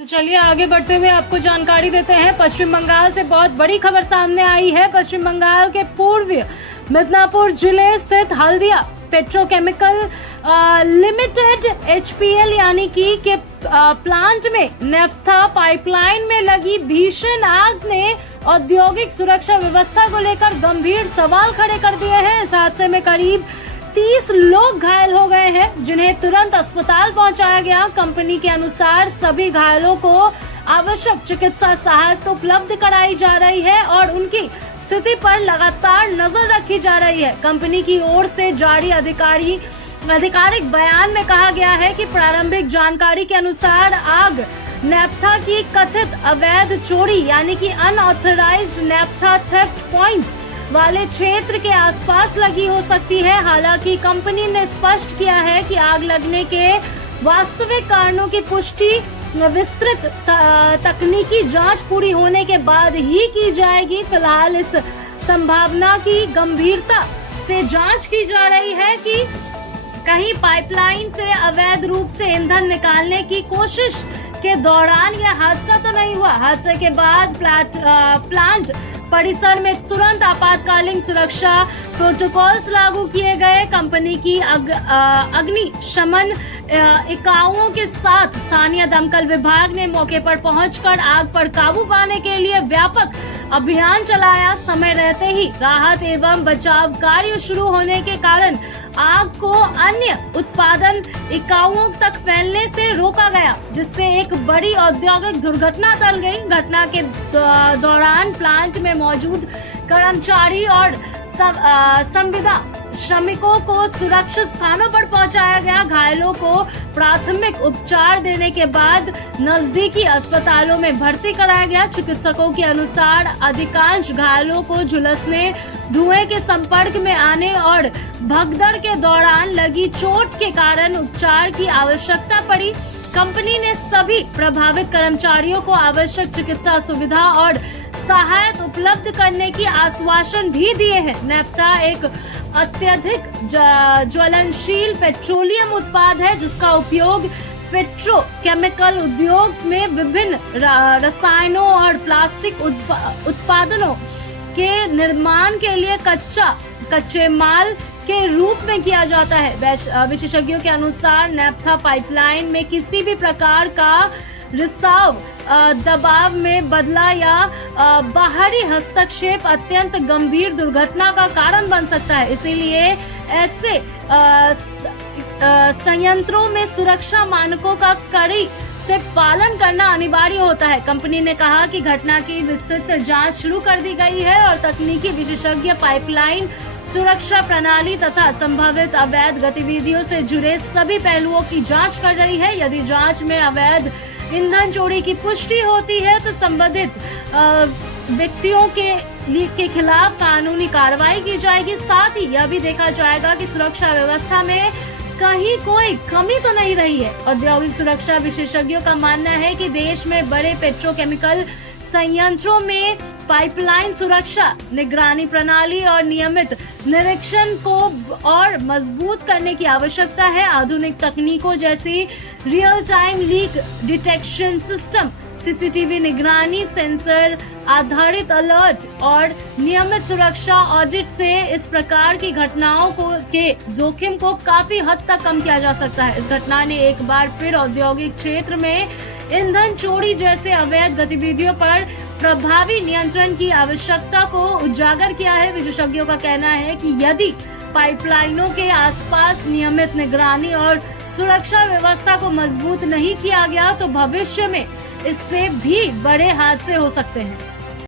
तो चलिए आगे बढ़ते हुए आपको जानकारी देते हैं। पश्चिम बंगाल से बहुत बड़ी खबर सामने आई है। पश्चिम बंगाल के पूर्वी मिदनापुर जिले स्थित हल्दिया पेट्रोकेमिकल लिमिटेड HPL यानी कि के प्लांट में नेफ्था पाइपलाइन में लगी भीषण आग ने औद्योगिक सुरक्षा व्यवस्था को लेकर गंभीर सवाल खड़े कर दिए हैं। इस हादसे में करीब 30 लोग घायल हो गए हैं, जिन्हें तुरंत अस्पताल पहुंचाया गया। कंपनी के अनुसार सभी घायलों को आवश्यक चिकित्सा सहायता उपलब्ध कराई जा रही है और उनकी स्थिति पर लगातार नजर रखी जा रही है। कंपनी की ओर से जारी आधिकारिक बयान में कहा गया है कि प्रारंभिक जानकारी के अनुसार आग नेफ्था की कथित अवैध चोरी यानी कि अनऑथराइज्ड नेफ्था थेफ्ट पॉइंट वाले क्षेत्र के आसपास लगी हो सकती है। हालांकि कंपनी ने स्पष्ट किया है कि आग लगने के वास्तविक कारणों की पुष्टि विस्तृत तकनीकी जांच पूरी होने के बाद ही की जाएगी। फिलहाल इस संभावना की गंभीरता से जांच की जा रही है कि कहीं पाइपलाइन से अवैध रूप से ईंधन निकालने की कोशिश के दौरान यह हादसा तो नहीं हुआ। हादसे के बाद प्लांट परिसर में तुरंत आपातकालीन सुरक्षा प्रोटोकॉल्स लागू किए गए। कंपनी की अग्निशमन इकाइयों के साथ स्थानीय दमकल विभाग ने मौके पर पहुंचकर आग पर काबू पाने के लिए व्यापक अभियान चलाया। समय रहते ही राहत एवं बचाव कार्य शुरू होने के कारण आग को अन्य उत्पादन इकाइयों तक फैलने से रोका गया, जिससे एक बड़ी औद्योगिक दुर्घटना टल गई। घटना के दौरान प्लांट में मौजूद कर्मचारी और संविदा श्रमिकों को सुरक्षित स्थानों पर पहुंचाया गया। घायलों को प्राथमिक उपचार देने के बाद नजदीकी अस्पतालों में भर्ती कराया गया। चिकित्सकों के अनुसार अधिकांश घायलों को झुलसने, धुएं के संपर्क में आने और भगदड़ के दौरान लगी चोट के कारण उपचार की आवश्यकता पड़ी। कंपनी ने सभी प्रभावित कर्मचारियों को आवश्यक चिकित्सा सुविधा और सहायता उपलब्ध करने की आश्वासन भी दिए हैं। नेफ्था एक अत्यधिक ज्वलनशील पेट्रोलियम उत्पाद है, जिसका उपयोग पेट्रोकेमिकल उद्योग में विभिन्न रसायनों और प्लास्टिक उत्पादनों के निर्माण के लिए कच्चे माल के रूप में किया जाता है। विशेषज्ञों के अनुसार नेफ्था पाइपलाइन में किसी भी प्रकार का रिसाव, दबाव में बदला या बाहरी हस्तक्षेप अत्यंत गंभीर दुर्घटना का कारण बन सकता है। इसीलिए ऐसे संयंत्रों में सुरक्षा मानकों का कड़ी से पालन करना अनिवार्य होता है। कंपनी ने कहा कि घटना की विस्तृत जांच शुरू कर दी गई है और तकनीकी विशेषज्ञ पाइपलाइन सुरक्षा प्रणाली तथा संभावित अवैध गतिविधियों से जुड़े सभी पहलुओं की जांच कर रही है। यदि जांच में अवैध ईंधन चोरी की पुष्टि होती है तो संबंधित व्यक्तियों के खिलाफ कानूनी कार्रवाई की जाएगी। साथ ही यह भी देखा जाएगा कि सुरक्षा व्यवस्था में कहीं कोई कमी तो नहीं रही है। औद्योगिक सुरक्षा विशेषज्ञों का मानना है कि देश में बड़े पेट्रोकेमिकल संयंत्रों में पाइपलाइन सुरक्षा निगरानी प्रणाली और नियमित निरीक्षण को और मजबूत करने की आवश्यकता है। आधुनिक तकनीकों जैसी real time leak detection system, CCTV निगरानी, सेंसर आधारित अलर्ट और नियमित सुरक्षा ऑडिट से इस प्रकार की घटनाओं के जोखिम को काफी हद तक कम किया जा सकता है। इस घटना ने एक बार फिर औद्योगिक क्षेत्र में ईंधन चोरी जैसे अवैध गतिविधियों पर प्रभावी नियंत्रण की आवश्यकता को उजागर किया है। विशेषज्ञों का कहना है कि यदि पाइपलाइनों के आसपास नियमित निगरानी और सुरक्षा व्यवस्था को मजबूत नहीं किया गया तो भविष्य में इससे भी बड़े हादसे हो सकते हैं।